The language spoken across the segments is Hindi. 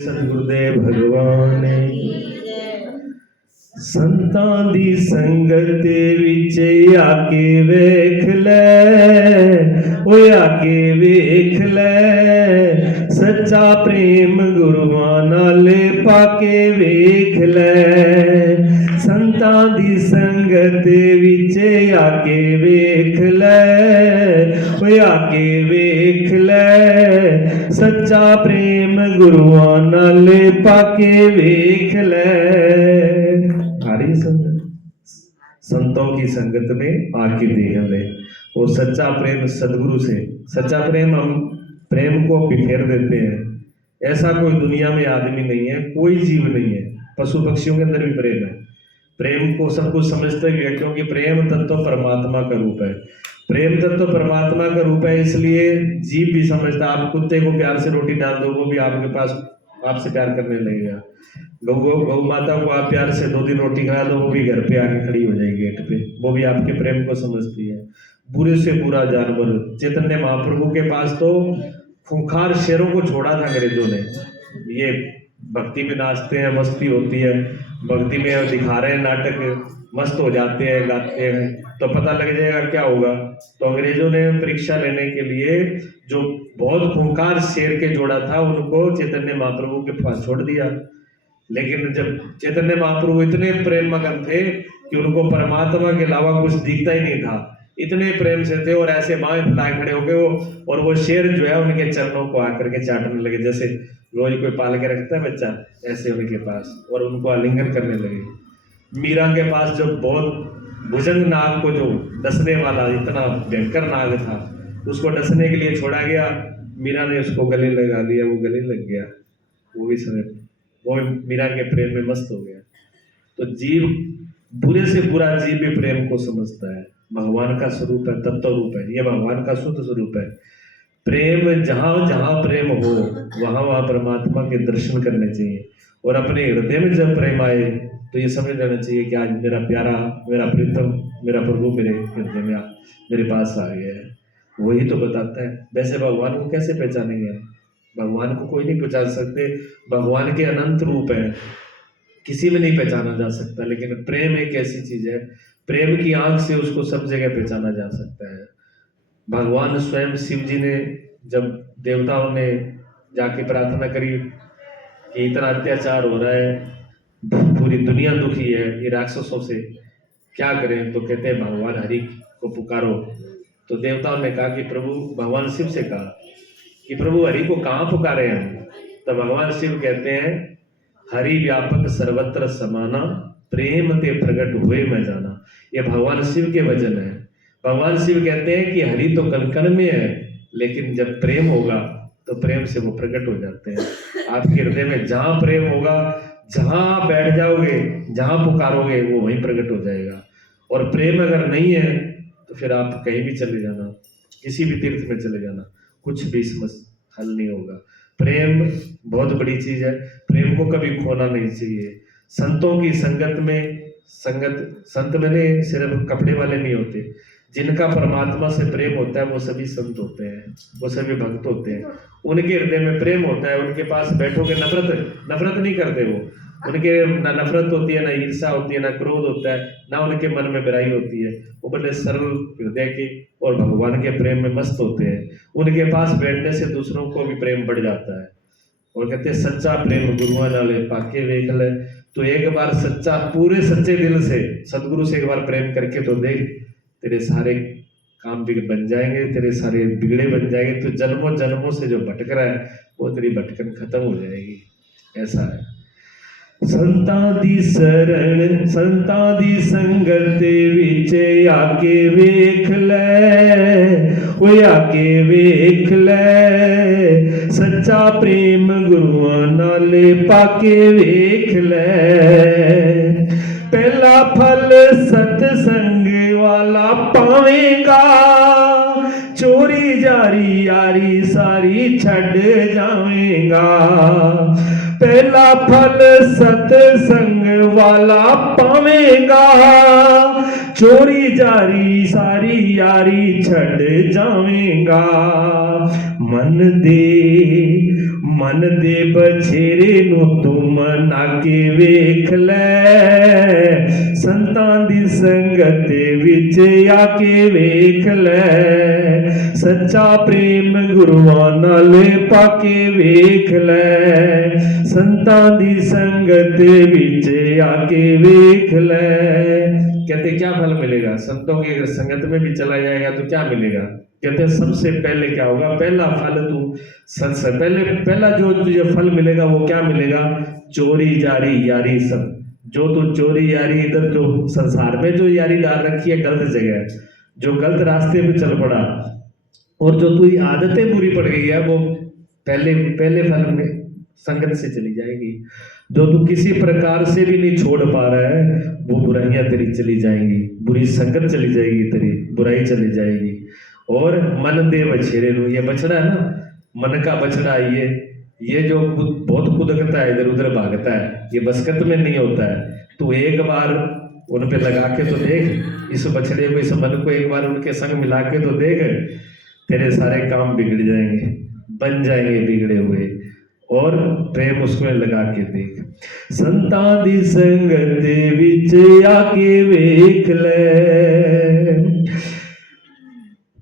सतगुरुदेव भगवान संतां दी संगत विच आके वेख ले, ओए आके वेख ले सच्चा प्रेम गुरुआं नाल पाके वेख ले। संतां दी संगत विच आके वेख ले, ओए आके वेख ले सच्चा प्रेम गुरुआं नाल पाके वेख ले। संतों की संगत में आके देख ले। और सच्चा प्रेम सदगुरु से, सच्चा प्रेम हम प्रेम को बिखेर देते हैं। ऐसा कोई दुनिया में आदमी नहीं है, कोई जीव नहीं है। पशु पक्षियों के अंदर भी प्रेम है। प्रेम को सब कुछ समझते हुए, क्योंकि प्रेम तत्व परमात्मा का रूप है। प्रेम तत्व परमात्मा का रूप है, इसलिए जीव भी समझता। आप कुत्ते को प्यार से रोटी डाल दो, वो भी आपके पास आपसे प्यार करने लगेगा। गौ माता को आप प्यार से 2 दिन रोटी खिला दो, वो भी घर पे आके खड़ी हो जाएगी गेट पे। वो भी आपके प्रेम को समझती है। बुरे से बुरा जानवर चैतन्य महाप्रभु के पास तो खूंखार शेरों को छोड़ा था अंग्रेजों ने। ये भक्ति में नाचते हैं, मस्ती होती है, भक्ति में दिखा रहे हैं नाटक, मस्त हो जाते हैं, गाते हैं, तो पता लग जाएगा क्या होगा। तो अंग्रेजों ने परीक्षा लेने के लिए जो बहुत खूंखार शेर के जोड़ा था, उनको चैतन्य महाप्रभु के पास छोड़ दिया। लेकिन जब चैतन्य महाप्रभु इतने प्रेम मगन थे कि उनको परमात्मा के अलावा कुछ दिखता ही नहीं था, इतने प्रेम से थे। और ऐसे बाएं फैलाए खड़े हो गए वो, और वो शेर जो है उनके चरणों को आकर के चाटने लगे, जैसे रोज कोई पाल के रखता है बच्चा, ऐसे उनके पास, और उनको आलिंगन करने लगे। मीरा के पास जो बहुत भुजंग नाग को जो डसने वाला इतना भयंकर नाग था, उसको डसने के लिए छोड़ा गया। मीरा ने उसको गले लगा लिया, वो गले लग गया, वो भी समय वो मीरा के प्रेम में मस्त हो गया। तो जीव, बुरे से बुरा जीव भी प्रेम को समझता है। भगवान का स्वरूप है, तत्व रूप है, ये भगवान का शुद्ध स्वरूप है। प्रेम जहां जहां प्रेम हो, वहां वहां परमात्मा के दर्शन करने चाहिए। और अपने हृदय में जब प्रेम आए तो ये समझ लेना चाहिए कि आज मेरा प्यारा, मेरा प्रीतम, मेरा प्रभु मेरे हृदय में मेरे पास आ गया है। वही तो बताता है। वैसे भगवान को कैसे पहचानेंगे? भगवान को कोई नहीं पहचान सकते। भगवान के अनंत रूप है, किसी में नहीं पहचाना जा सकता। लेकिन प्रेम एक ऐसी चीज है, प्रेम की आंख से उसको सब जगह पहचाना जा सकता है। भगवान स्वयं शिव जी ने, जब देवताओं ने जाके प्रार्थना करी कि इतना अत्याचार हो रहा है, पूरी दुनिया दुखी है ये राक्षसों से, क्या करें? तो कहते हैं भगवान हरि को पुकारो। तो देवताओं ने कहा कि प्रभु, भगवान शिव से कहा कि प्रभु हरि को कहाँ पुकारे हम? तो भगवान शिव कहते हैं, हरि व्यापक सर्वत्र समाना, प्रेम ते प्रकट हुए मैं जाना। ये भगवान शिव के वचन है। भगवान शिव कहते हैं कि हरि तो कण कण में है, लेकिन जब प्रेम होगा तो प्रेम से वो प्रकट हो जाते हैं। आपके हृदय में जहां प्रेम होगा, जहां बैठ जाओगे, जहां पुकारोगे, वो वहीं प्रकट हो जाएगा। और प्रेम अगर नहीं है तो फिर आप कहीं भी चले जाना, किसी भी तीर्थ में चले जाना, कुछ भी समस्या हल नहीं होगा। प्रेम बहुत बड़ी चीज है, प्रेम को कभी खोना नहीं चाहिए। संतों की संगत में, संत मैंने सिर्फ कपड़े वाले नहीं होते, जिनका परमात्मा से प्रेम होता है वो सभी संत होते हैं, वो सभी भक्त होते हैं। उनके हृदय में प्रेम होता है। उनके पास बैठोगे, नफरत नहीं करते वो। उनके ना नफरत होती है, ना ईर्षा होती है, ना क्रोध होता है, ना उनके मन में बुराई होती है। वो बड़े सरल हृदय के और भगवान के प्रेम में मस्त होते हैं। उनके पास बैठने से दूसरों को भी प्रेम बढ़ जाता है। और कहते हैं सच्चा प्रेम गुरुआं नाले पाके वेख ले। तो एक बार सच्चा, पूरे सच्चे दिल से सदगुरु से एक बार प्रेम करके तो देख, तेरे सारे काम भी बन जाएंगे, तेरे सारे बिगड़े बन जाएंगे। तो जन्मों जन्मों से जो भटक रहा है वो तेरी भटकन खत्म हो जाएगी। ऐसा है। संतां दी शरण, संतां दी संगत विच आके वेख ले, ओए आके वेख ले सच्चा प्रेम गुरुआं नाले पाके वेख ले। पहला फल सतसंग वाला पावेगा, चोरी जारी यारी सारी छड़ जावेगा। पहला फल सतसंग वाला पावेगा, चोरी जारी सारी यारी छड़ जावेगा। मन दे बछेरे नू तू मना के वेख ले, संतां दी संगत विच आके वेख ले, सच्चा प्रेम गुरुआं नाल पाके वेख ले, संतां दी संगत विच आके वेख ले। कहते क्या फल मिलेगा? संतों की अगर संगत में भी चला जाएगा तो क्या मिलेगा? कहते हैं सबसे पहले क्या होगा? पहला फल तू सबसे पहला जो तुझे फल मिलेगा वो क्या मिलेगा? चोरी जारी यारी सब। जो तू चोरी यारी इधर जो संसार में जो यारी डाल रखी है गलत जगह, जो गलत रास्ते पे चल पड़ा, और जो तू आदतें बुरी पड़ गई है वो पहले फल में संगत से चली जाएगी। जो तू किसी प्रकार से भी नहीं छोड़ पा रहा है वो बुराइयां तेरी चली जाएंगी, बुरी संगत चली जाएगी, तेरी बुराई चली जाएगी। और मन दे बछेरे नु, ये बछड़ा है ना, मन का बछड़ा, ये जो बहुत कुदकता है, इधर उधर भागता है, ये बसकत में नहीं होता है। तू एक बार उन पे लगा के तो देख, इस बछड़े को, इस मन को एक बार उनके संग मिला के तो देख, तेरे सारे काम बिगड़ जाएंगे, बन जाएंगे बिगड़े हुए। और प्रेम उसमें लगा के देख, संतां दी संगत विच आके वेख ले,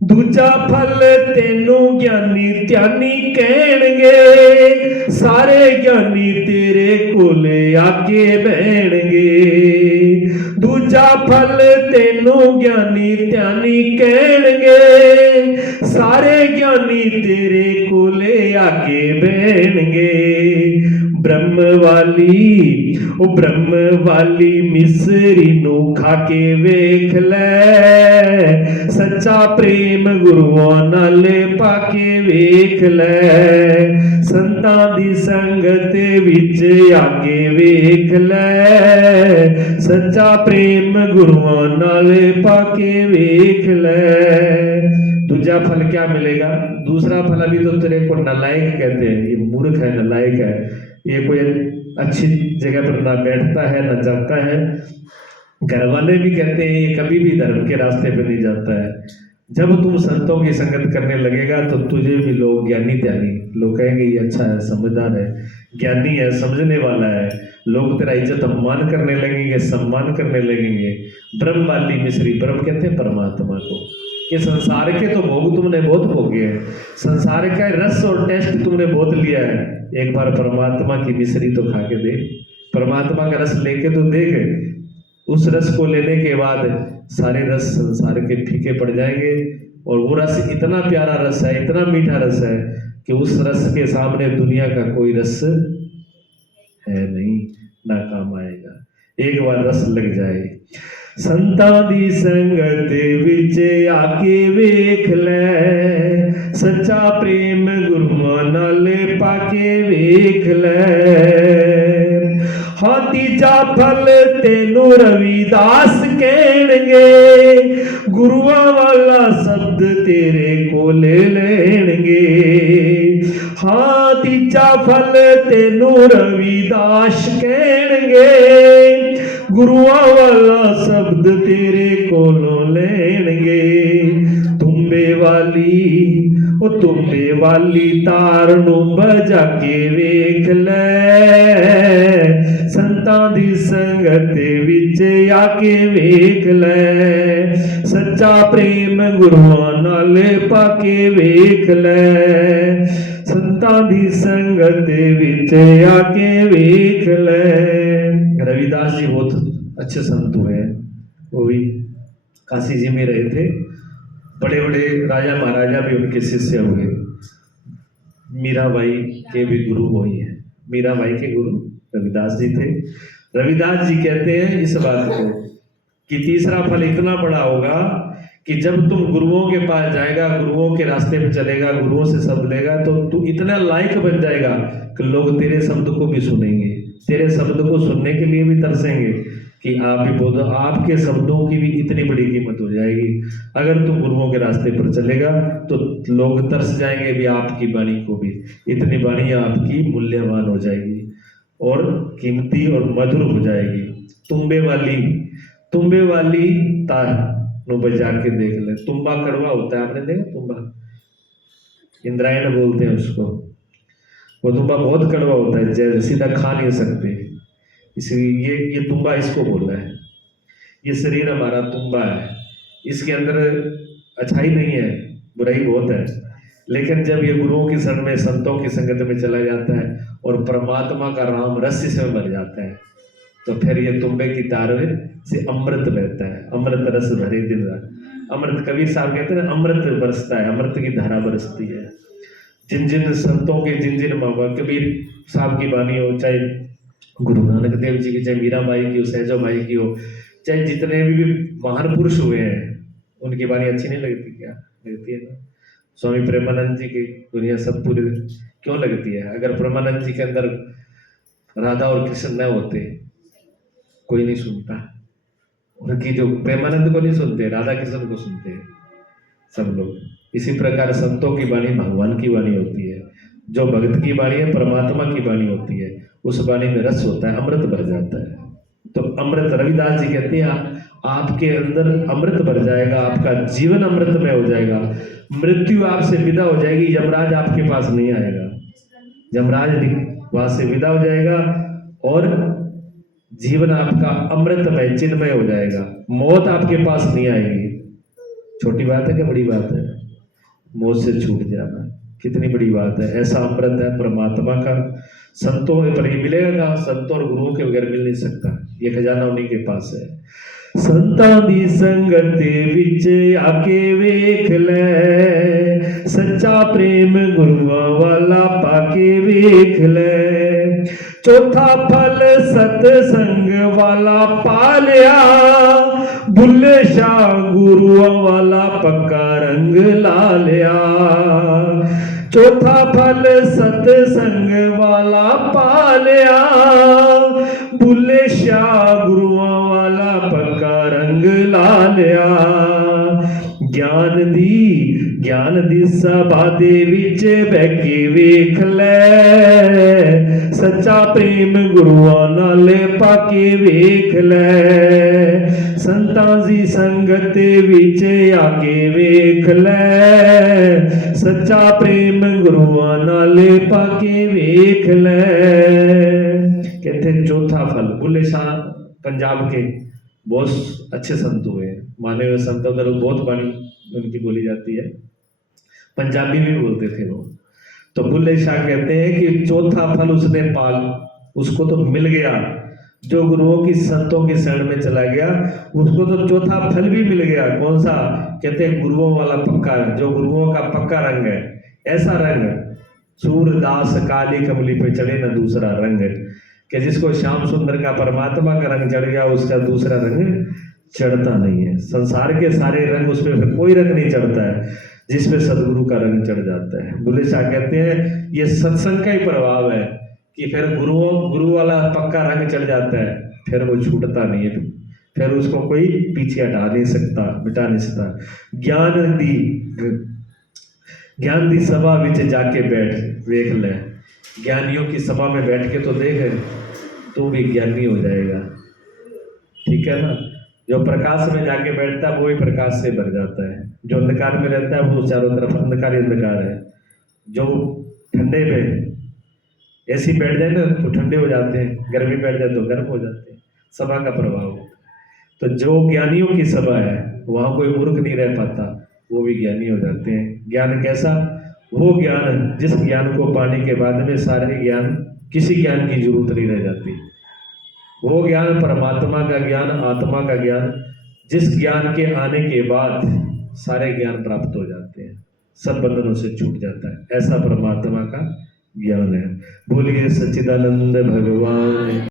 दूजा फल तेनू ज्ञानी ध्यानी कहणगे, सारे ज्ञानी तेरे कोले आके बहणगे। दूजा फल तेनू ज्ञानी ध्यानी कहणगे, सारे ज्ञानी तेरे कोले आके बहणगे। ब्रह्म वाली मिसरी नू खाके वेख ले, सच्चा प्रेम गुरुआं नाल पाके वेख ले, संतां दी संगत विच आके वेख ले, सच्चा प्रेम गुरुआं नाल पाके वेख ले। दूसरा फल क्या मिलेगा? दूसरा फल अभी तो तेरे को नालायक कहते हैं, ये मूर्ख है, नालायक है, ये कोई अच्छी जगह पर ना बैठता है ना जाता है। घर वाले भी कहते हैं ये कभी भी धर्म के रास्ते पे नहीं जाता है। जब तुम संतों की संगत करने लगेगा तो तुझे भी लोग ज्ञानी ध्यानी लोग कहेंगे ये अच्छा है, समझदार है, ज्ञानी है, समझने वाला है। लोग तेरा इज्जत अपमान करने लगेंगे, सम्मान करने लगेंगे। ब्रह्म वाली मिश्री, ब्रह्म कहते हैं परमात्मा को, कि संसार के तो भोग तुमने बहुत भोगे हैं, संसार का रस और टेस्ट तुमने बहुत लिया है, एक बार परमात्मा की मिश्री तो खा के देख, परमात्मा का रस लेके तो देख। उस रस को लेने के बाद सारे रस संसार के फीके पड़ जाएंगे, और वो रस इतना प्यारा रस है, इतना मीठा रस है कि उस रस के सामने दुनिया का कोई रस है नहीं, ना काम आएगा। एक बार रस लग जाए। संतां दी संगत विच आके वेख ले, सच्चा प्रेम गुरुआं नाल पाके वेख ले। हाँ तीजा फल तेनू रविदास कहणगे, गुरुआं वाला शब्द तेरे कोले लेणगे। हाँ तीजा फल तेनू रविदास कहणगे, गुरुआं वाला शब्द तेरे कोलों लेणगे। तुम्बे वाली तार नू बजा के वेख ले, संतां दी संगत विच आके वेख ले, सच्चा प्रेम गुरुआं नाल पाके वेख ले, संतां दी संगत विच आके वेख ले। रविदास जी बहुत अच्छे संत हुए हैं, वो भी काशी जी में रहे थे, बड़े बड़े राजा महाराजा भी उनके शिष्य हुए। मीराबाई के भी गुरु वही है, मीराबाई के गुरु रविदास जी थे। रविदास जी कहते हैं इस बात को कि तीसरा फल इतना बड़ा होगा कि जब तुम गुरुओं के पास जाएगा, गुरुओं के रास्ते पे चलेगा, गुरुओं से शब्द लेगा, तो तू इतना लायक बन जाएगा कि लोग तेरे शब्द को भी सुनेंगे, तेरे शब्द को सुनने के लिए भी तरसेंगे कि आप भी बोलो। आपके शब्दों की भी इतनी बड़ी कीमत हो जाएगी। अगर तुम गुरुओं के रास्ते पर चलेगा तो लोग तरस जाएंगे भी आपकी वाणी को भी, इतनी वाणी आपकी मूल्यवान हो जाएगी और कीमती और मधुर हो जाएगी। तुम्बे वाली तार नो बजा के देख ले। तुम्बा कड़वा होता है, आपने देखा तुम्बा, इंद्रायण बोलते हैं उसको। वो तुम्बा बहुत कड़वा होता है, जैसे सीधा खा नहीं सकते, इसलिए ये तुम्बा इसको बोल रहा है। ये शरीर हमारा तुम्बा है, इसके अंदर अच्छाई नहीं है, बुराई बहुत है। लेकिन जब ये गुरुओं की शरण में, संतों की संगत में चला जाता है और परमात्मा का राम रस से भर जाता है, तो फिर ये तुम्बे की तार से अमृत बहता है, अमृत रस भरे दिन रात। अमृत, कबीर साहब कहते हैं अमृत बरसता है, अमृत की धारा बरसती है। जिन जिन संतों के, जिन जिन बाबा कबीर साहब की वाणी हो, चाहे गुरु नानक देव जी की, चाहे मीरा बाई की हो, सहजो बाई की हो, चाहे जितने भी महान पुरुष हुए हैं, उनकी वाणी अच्छी नहीं लगती क्या? लगती है ना। स्वामी प्रेमानंद जी की दुनिया सब पूरी क्यों लगती है? अगर प्रेमानंद जी के अंदर राधा और कृष्ण न होते, कोई नहीं सुनता उनकी। जो प्रेमानंद को नहीं सुनते, राधा कृष्ण को सुनते हैं सब लोग। इसी प्रकार संतों की वाणी भगवान की वाणी होती है, जो भक्त की वाणी है परमात्मा की वाणी होती है, उस वाणी में रस होता है, अमृत भर जाता है। तो अमृत, रविदास जी कहते हैं आपके अंदर अमृत भर जाएगा, आपका जीवन अमृतमय हो जाएगा, मृत्यु आपसे विदा हो जाएगी, यमराज आपके पास नहीं आएगा, यमराज वहां से विदा हो जाएगा और जीवन आपका अमृतमय चिन्मय हो जाएगा, मौत आपके पास नहीं आएगी। छोटी बात है कि बड़ी बात है? मौत से छूट जाना कितनी बड़ी बात है। ऐसा अमृत है परमात्मा का, संतों पर ही मिलेगा, संतों और गुरुओं के बगैर मिल नहीं सकता। ये खजाना उन्हीं के पास है। संतां दी संगत विच आके वेख ले, सच्चा प्रेम गुरुआं वाला पाके वेख ले। चौथा फल सतसंग वाला पा लिया, बुल्ले शाह गुरुआं वाला पक्का रंग ला लिया। चौथा फल सतसंग वाला पा लिया, बुल्ले शाह गुरुआं वाला पक्का रंग ला लिया। ज्ञान दी सभा दे विच बैठ के वेख ले, सच्चा प्रेम गुरुआं नाल पाके वेख ले। संतां दी संगत विच आके वेख ले, सच्चा प्रेम गुरुआं नाल पाके वेख ले। कहते हैं चौथा फल, बुल्ले शाह पंजाब के बहुत अच्छे संत हुए, माने हुए संतों का बहुत वाणी उनकी बोली जाती है, पंजाबी भी बोलते थे वो। तो बुल्ले शाह कहते हैं कि चौथा फल उसने पाल, उसको तो मिल गया, जो गुरुओं की संतों की शरण में चला गया उसको तो चौथा फल भी मिल गया। कौन सा? कहते हैं गुरुओं वाला पक्का, जो गुरुओं का पक्का रंग है। ऐसा रंग सूरदास काली कमली पे चढ़े न दूसरा रंग, कि जिसको श्याम सुंदर का परमात्मा का रंग चढ़ गया उसका दूसरा रंग चढ़ता नहीं है। संसार के सारे रंग उस पर कोई रंग नहीं चढ़ता है, जिस पे सदगुरु का रंग चढ़ जाता है। बुल्ले शाह कहते हैं ये सत्संग का ही प्रभाव है कि फिर गुरु वाला पक्का रंग चढ़ जाता है, फिर वो छूटता नहीं है, फिर उसको कोई पीछे हटा नहीं सकता, मिटा नहीं सकता। ज्ञान दी सभा विच जाके बैठ वेख ले, ज्ञानियों की सभा में बैठ के तो देख, तो भी ज्ञानी हो जाएगा। ठीक है ना? जो प्रकाश में जाके बैठता है वो ही प्रकाश से भर जाता है, जो अंधकार में रहता है वो चारों तरफ अंधकार ही अंधकार है। जो ठंडे पे ऐसी बैठ जाए ना तो ठंडे हो जाते हैं, गर्मी बैठ जाए तो गर्म हो जाते हैं, सभा का प्रभाव। तो जो ज्ञानियों की सभा है वहां कोई मूर्ख नहीं रह पाता, वो भी ज्ञानी हो जाते हैं। ज्ञान कैसा? वो ज्ञान जिस ज्ञान को पाने के बाद में सारे ज्ञान, किसी ज्ञान की जरूरत नहीं रह जाती। वो ज्ञान परमात्मा का ज्ञान, आत्मा का ज्ञान, जिस ज्ञान के आने के बाद सारे ज्ञान प्राप्त हो जाते हैं, सब बंधनों से छूट जाता है। ऐसा परमात्मा का ज्ञान है। बोलिए सच्चिदानंद भगवान।